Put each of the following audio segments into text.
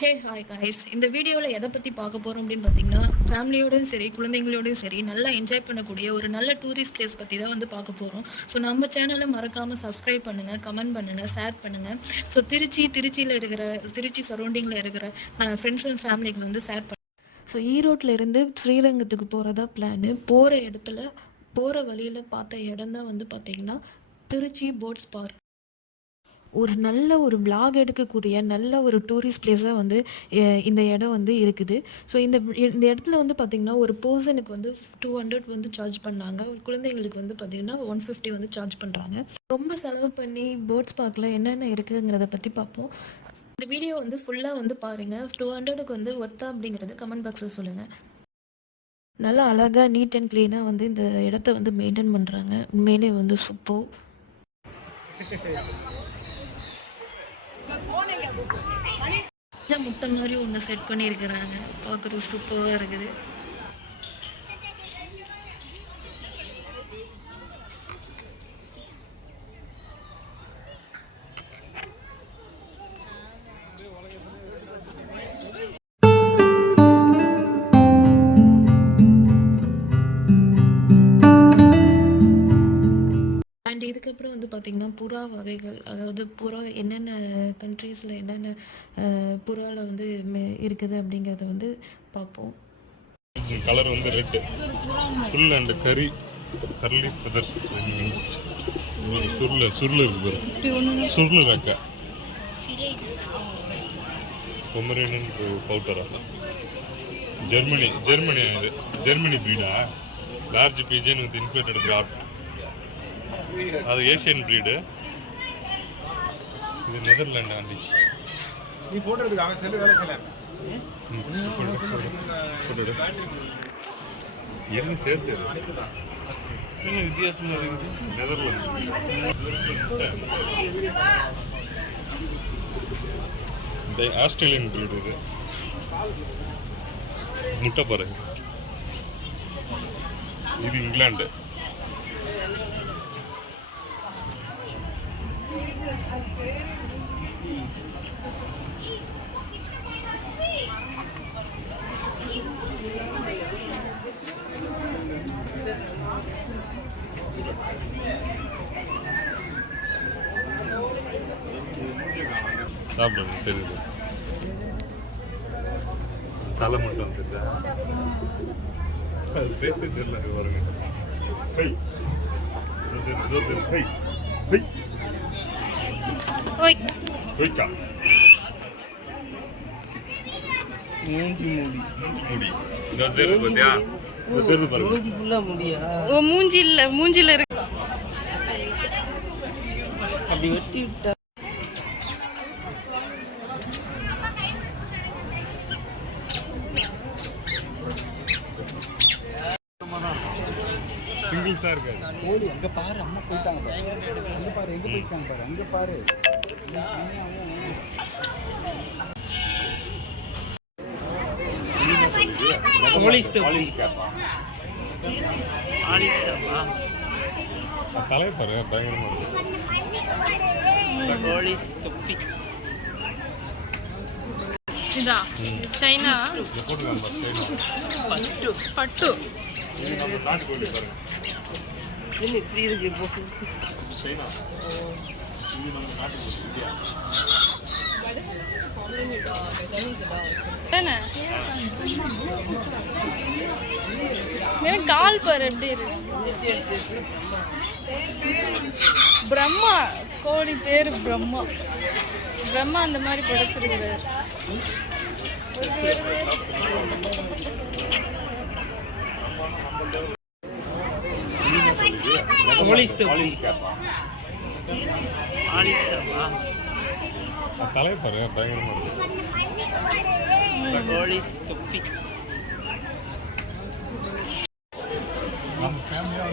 Hey hi guys, இந்த வீடியோவில் எதை பற்றி பார்க்க போகிறோம் அப்படின்னு பார்த்தீங்கன்னா, ஃபேமிலியோடையும் சரி குழந்தைங்களோடையும் சரி நல்லா என்ஜாய் பண்ணக்கூடிய ஒரு நல்ல டூரிஸ்ட் பிளேஸ் பற்றி தான் வந்து பார்க்க போகிறோம். ஸோ நம்ம சேனலை மறக்காமல் சப்ஸ்கிரைப் பண்ணுங்கள், கமெண்ட் பண்ணுங்கள், ஷேர் பண்ணுங்கள். ஸோ திருச்சியில் இருக்கிற திருச்சி சரௌண்டிங்கில் இருக்கிற ஃப்ரெண்ட்ஸ் அண்ட் ஃபேமிலிக்கு வந்து ஷேர் பண்ணுங்கள். ஸோ ஈரோட்டில் இருந்து ஸ்ரீரங்கத்துக்கு போகிறதா பிளானு. போகிற வழியில் பார்த்த இடம் தான் வந்து பார்த்திங்கன்னா திருச்சி போட்ஸ் பார்க். ஒரு நல்ல விளாக் எடுக்கக்கூடிய நல்ல ஒரு டூரிஸ்ட் பிளேஸாக வந்து இந்த இடம் வந்து இருக்குது. ஸோ இந்த இடத்துல வந்து பார்த்திங்கன்னா ஒரு பர்சனுக்கு வந்து 200 வந்து சார்ஜ் பண்ணாங்க. ஒரு குழந்தைங்களுக்கு வந்து பார்த்திங்கன்னா 150 வந்து சார்ஜ் பண்ணுறாங்க. ரொம்ப செலவு பண்ணி போட்ஸ் பார்க்கில் என்னென்ன இருக்குதுங்கிறத பற்றி பார்ப்போம். இந்த வீடியோ வந்து ஃபுல்லாக வந்து பாருங்கள். 200க்கு வந்து ஒர்த்தா அப்படிங்கிறது கமெண்ட் பாக்ஸில் சொல்லுங்கள். நல்லா அழகாக நீட் அண்ட் க்ளீனாக வந்து இந்த இடத்த வந்து மெயின்டைன் பண்ணுறாங்க. உண்மையிலே வந்து சூப்பர். முட்டை மாதிரி ஒன்று செட் பண்ணியிருக்கிறாங்க. பார்க்குறது சூப்பராக இருக்குது. அண்ட் இதுக்கப்புறம் வந்து பார்த்திங்கன்னா புறா வகைகள், அதாவது புறா என்னென்ன கண்ட்ரீஸில் என்னென்ன புறாவில் வந்து இருக்குது அப்படிங்கிறத வந்து பார்ப்போம். கலர் வந்து red, full and curly feathers means சுருள் இருக்கு, சுருள் ரக்க பொமரேனியன் பவுட்டரா, ஜெர்மனி ப்ரீடா, large pigeon with inflated craft. அது ஏஷியன் பிரீடு. இது நெதர்லாண்ட் ஆண்டி. நீ போடுறதுக்கு அவன் செல்லு வேலை செய்யல. என்ன சேர்த்து என்ன வித்தியாசமா இருக்குது? நெதர்லாந்து. இந்த ஆஸ்திரேலியன் பிரீடு. இது முட்டை பாருங்க. இது இங்கிலாந்து. சாப்பிடுங்க, தெரியுது. தலை மட்டும் வந்துருக்கா, அது பேச தெரியல. வருங்க மூஞ்சில இருக்கு. அப்படி வெட்டி விட்டா சிங்கிள்ஸா இருக்காது. கோழி அங்க பாரு, அம்மா போயிட்டாங்க பாரு. அங்க பாரு, எங்க போயிட்டாங்க பாரு, அங்க பாரு. தலை பாரு, பயங்கரமா தொப்பி. இதா சைனா பட்டு என்ன இப்படி இருக்கு இப்போ? சைனா இது நம்ம நாட்டுக்கு இந்தியா. கால் பாரு எப்படி இருக்கு. பிரம்மா கோழி பேரு பிரம்மா. அந்த மாதிரி படைச்சிருக்கிறாரு. தலை பாரு, பயங்கரமா தொப்பி. நம்ம ஃபேமிலியா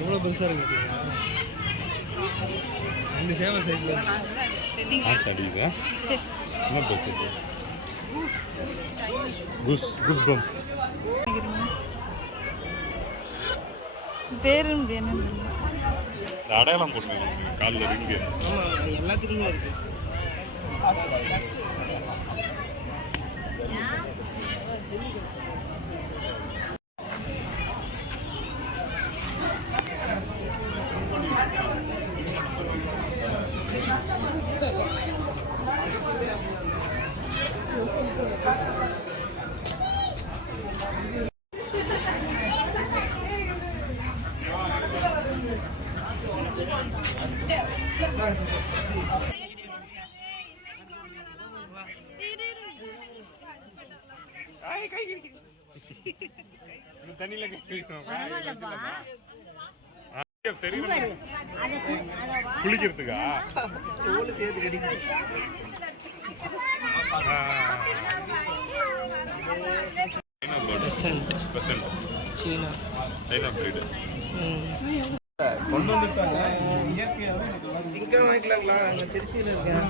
எவ்வளோ பெருசாக இருக்கு ரெண்டு சேவல் சைஸில் அடிக்குதா என்ன பேசுறது குஸ் பம்ப்ஸ் பேரு என்ன அடையாளம் போட்டுருக்காங்க காலில் ரிங்கு எல்லாத்துக்குமே இருக்கு. தண்ணியில் தெரியும் குளிக்கிறதுக்கா தோல் சேர்த்து கடிக்கும். சீனா சைனா பிரீடு கொண்டு வந்துருக்காங்க இயற்கையாகவே இங்கே வாங்கிக்கலாங்களா அங்கே திருச்சியில் இருக்கேன்.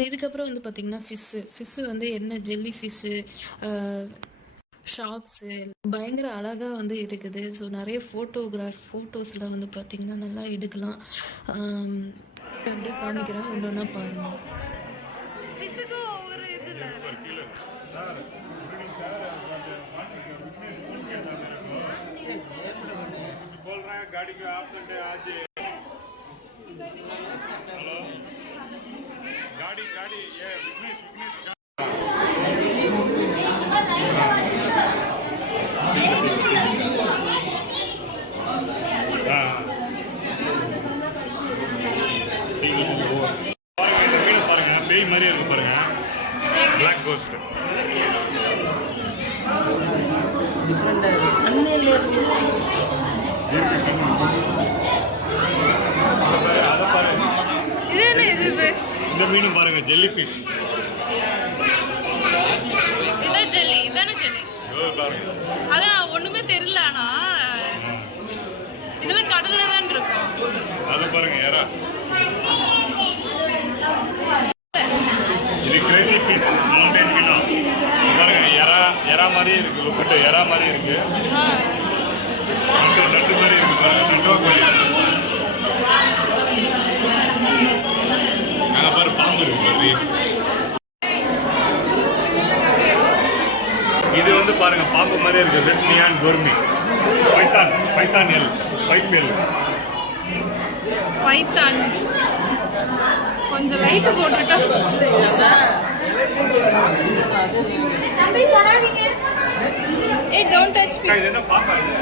இதுக்கப்புறம் வந்து பார்த்திங்கன்னா ஃபிஷ்ஷு வந்து என்ன ஜெல்லி ஃபிஷ்ஷு ஷார்க்ஸு பயங்கர அழகாக வந்து இருக்குது. ஸோ நிறைய ஃபோட்டோஸில் வந்து பார்த்திங்கன்னா நல்லா எடுக்கலாம். அப்படியே காமிக்கிறேன், ஒன்று ஒன்றா பாருங்கள். गाड़ी का ऑप्शन है आज हेलो गाड़ी ये विघ्नेश பாருங்க பேய் மாதிரி இருக்கு பாருங்க பிளாக் கோஸ்ட் இந்த மீனும் பாருங்க ஜெல்லி ஃபிஷ் அதான் ஒண்ணுமே தெரியல. ஆனா இதெல்லாம் கடல்ல தான் இருக்கும். அது பாருங்க எறா இது கிரேசி ஃபிஷ் மவுண்டன் மீனா பாருங்க எறா மாதிரி இருக்கு லுக்கிட்ட எறா மாதிரி இருக்கு நண்டு மாதிரி இருக்கு பாருங்க நண்டோ கோழி நாங்க பாரு பாம்பு இருக்கு பாரு இது வந்து பாருங்க பாம்பு மாதிரி இருக்கு ரெட் நியான் கோர்மி பைத்தான் எல் பைத்தான் கொஞ்சம் லைட் போட்டுட்டா ஏய் டோன்ட் டச் மீ. இது என்ன பாம்பா இது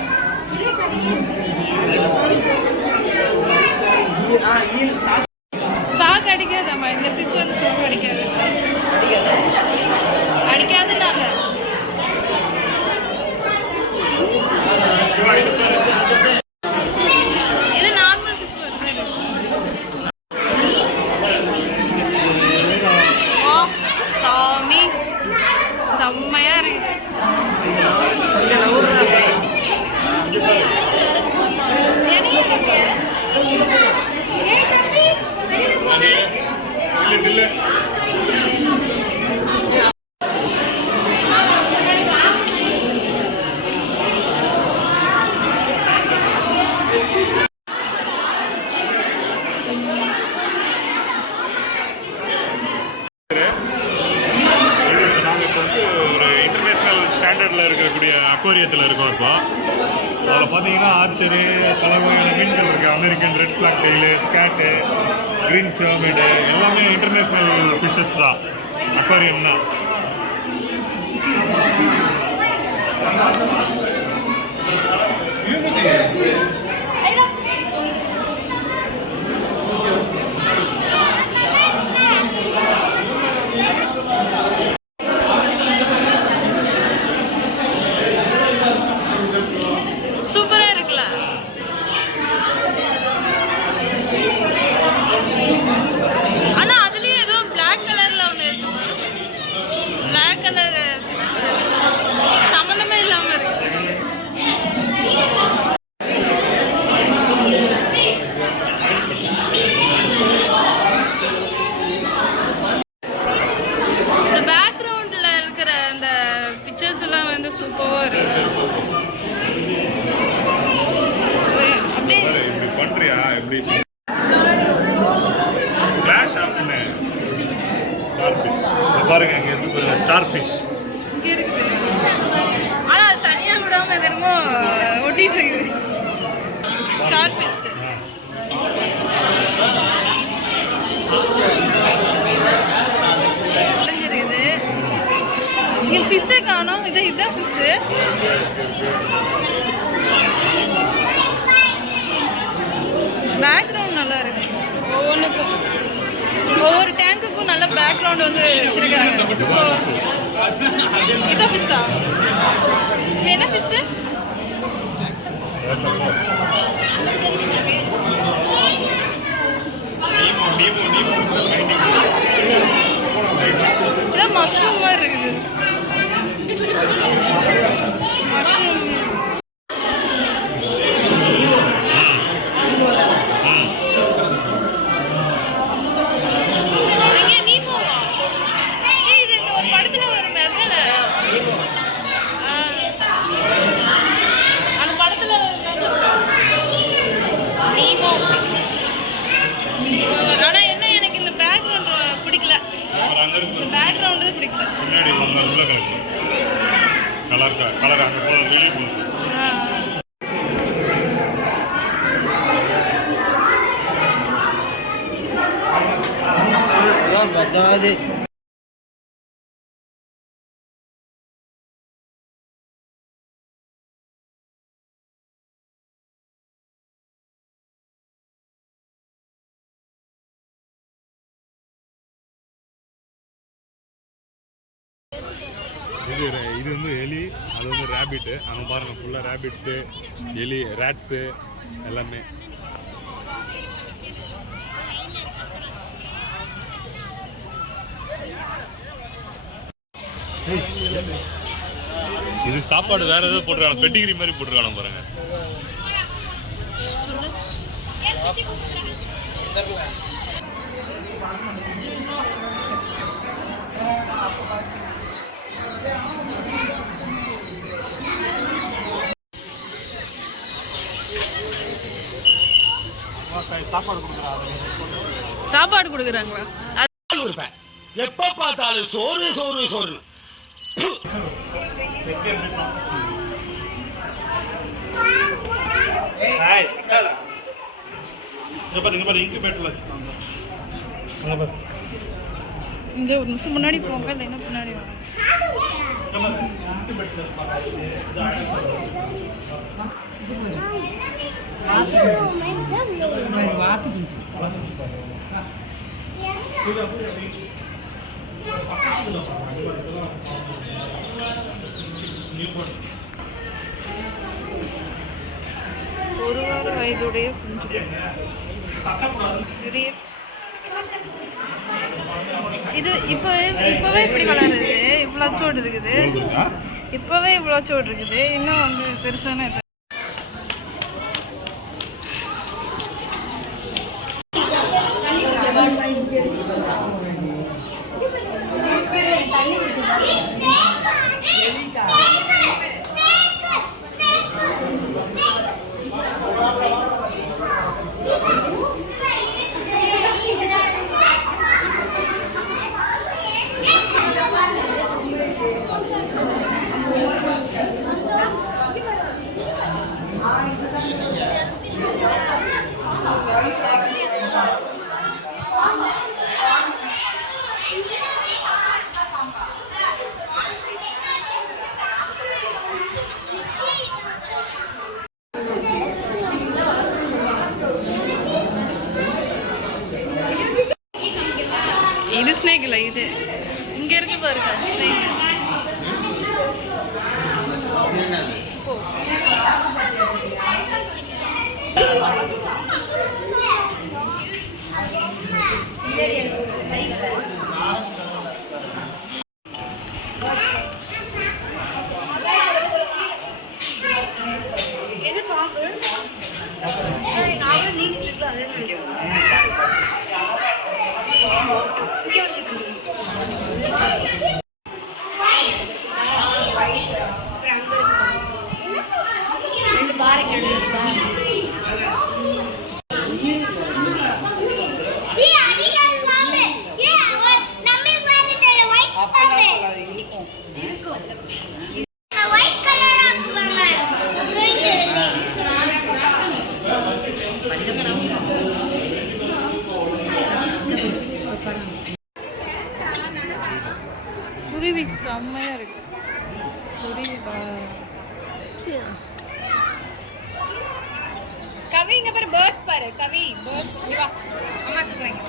சாக்கு அடிக்காதம்மா. இந்த ஃபிஷ் வந்து சாக்கு அடிக்காது. அடிக்காதுன்னாங்க. இது நார்மல் ஃபிஷ் வருது. ஓ சாமி செம்மையா இருக்குது. இல்ல ஸ்டாண்டர்டில் இருக்கக்கூடிய அக்வாரியத்தில் இருக்கோம். இப்போ அதில் பார்த்தீங்கன்னா ஆர்ச்சரி பல வகையான மீன்கள் இருக்குது. American red flag tail skate green pyramid எல்லாமே இன்டர்நேஷ்னல் ஃபிஷ்ஷஸ் தான் அக்வாரியம் தான். சூப்பரா இருக்குல்ல. வந்து சூப்பராக இருக்கு. அப்படியே இப்படி பண்றியா எப்படி ஃபிளாஷ் ஆஃப்னு ஸ்டார் ஃபிஷ் பாருங்க இங்க இருந்து பாருங்க ஸ்டார் ஃபிஷ் இங்கே இருக்குது. ஆனால் அது தனியாக விடாமல் இது என்னமோ ஒட்டிட்டு இருக்குது. ஸ்டார் ஃபிஷ் இருக்குது. இங்கே ஃபிஷ்ஷை காணோம். இதுதான் ஃபிஷ்ஷு. பேக்ரவுண்ட் நல்லா இருக்கு. ஒவ்வொன்றுக்கும் ஒவ்வொரு டேங்குக்கும் நல்ல பேக்ரவுண்ட் வந்து வச்சிருக்காங்க. இதான் ஃபிஷ்ஷா? இது என்ன ஃபிஷ்ஷு? இதான் மஷ்ரூம் மாதிரி இருக்குது. மஷ்ரூம் பின்னாடி உள்ள கிடக்கு கலர் அங்கே போதும் வெளியே போகுது. பத்தாவது இது வந்து எலி, அது வந்து ரேபிட்டு. அங்கே பாருங்கள் ஃபுல்லாக ரேபிட்ஸு, எலி, ரேட்ஸு எல்லாமே. இது சாப்பாடு வேற ஏதாவது போட்டுருக்காங்க, பெட்டிகிரி மாதிரி போட்டுருக்காங்க பாருங்க. சாப்பாடு கொடுக்குறாங்களா? எப்ப பார்த்தாலும் சோறு சோறு சோறு. இந்த ஒரு நிமிஷம் முன்னாடி போங்க, இல்லைன்னா பின்னாடி வாங்க. ஒரு வார வயதுடைய இது இப்பவே இப்படி வளருது. இவ்வளோ சோடு இருக்குது. இப்பவே இவ்வளோ சோடு இருக்குது. இன்னும் வந்து பெருசான இது ஸ்னேக் இல்லை, இது இங்கே இருக்கு பாருங்க ஸ்னேக். எது பாம்பு? நாங்களும் நீங்க இருக்கலாம். அதே மாதிரி கவி இங்க பாரு பேர்ட்ஸ் பாரு கவி பேர்ட்ஸ் வா அம்மா தூக்குறேங்க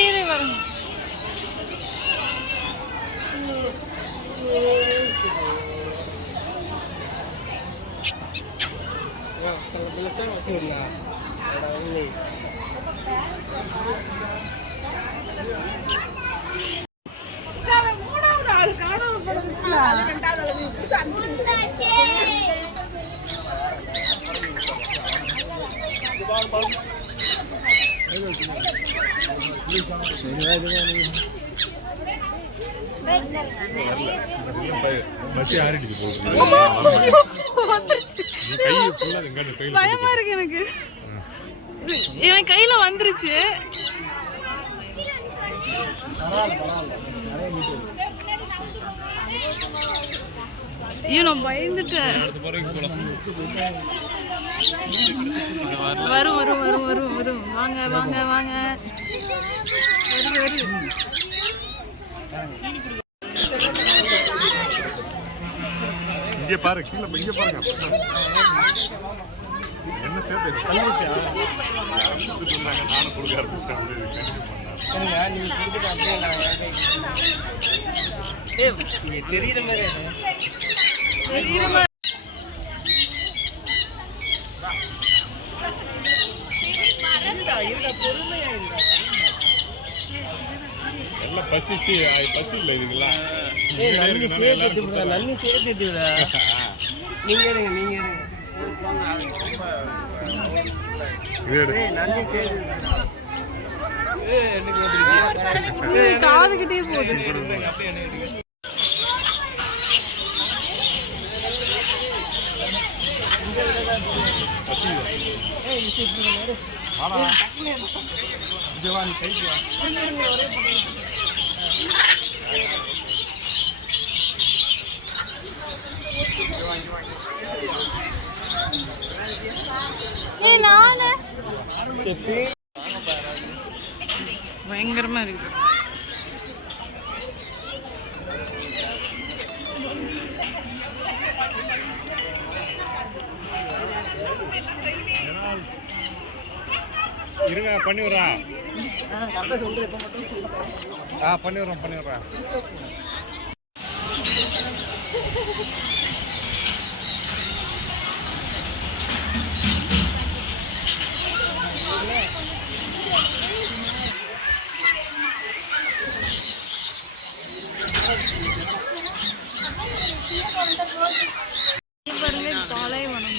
இரு வரும் வச்சுக்கலாம் பஸ் ஆறிடுச்சு போகுது கை ஃபுல்லாக எங்கே கையில் பயமா இருக்கு எனக்கு என் கையில வந்துருச்சு ஐயோ நான் பயந்துட்டேன் வரும் வரும் வரும் வரும் வரும் வாங்க வாங்க வாங்க வரு வரு இங்கே பாரு கீழே இங்கே பாருங்க என்ன சேர்த்து சொன்னாங்க நானும் கொடுக்க ஆரம்பிச்சிட்டேன் நீங்க கொடுத்துட்டு அப்படியே தெரியுற மாதிரி தெரியுற மாதிரி எல்லாம் பசி இல்லை இதுங்களா நன்மை சேர்த்து நீங்க இருங்க நன்றி காதுகிட்டே போகுது பயங்கரமா இருக்கு இருங்க பண்ணிவிடுறேன் பண்ணிவிடுறேன் பாலைவனம்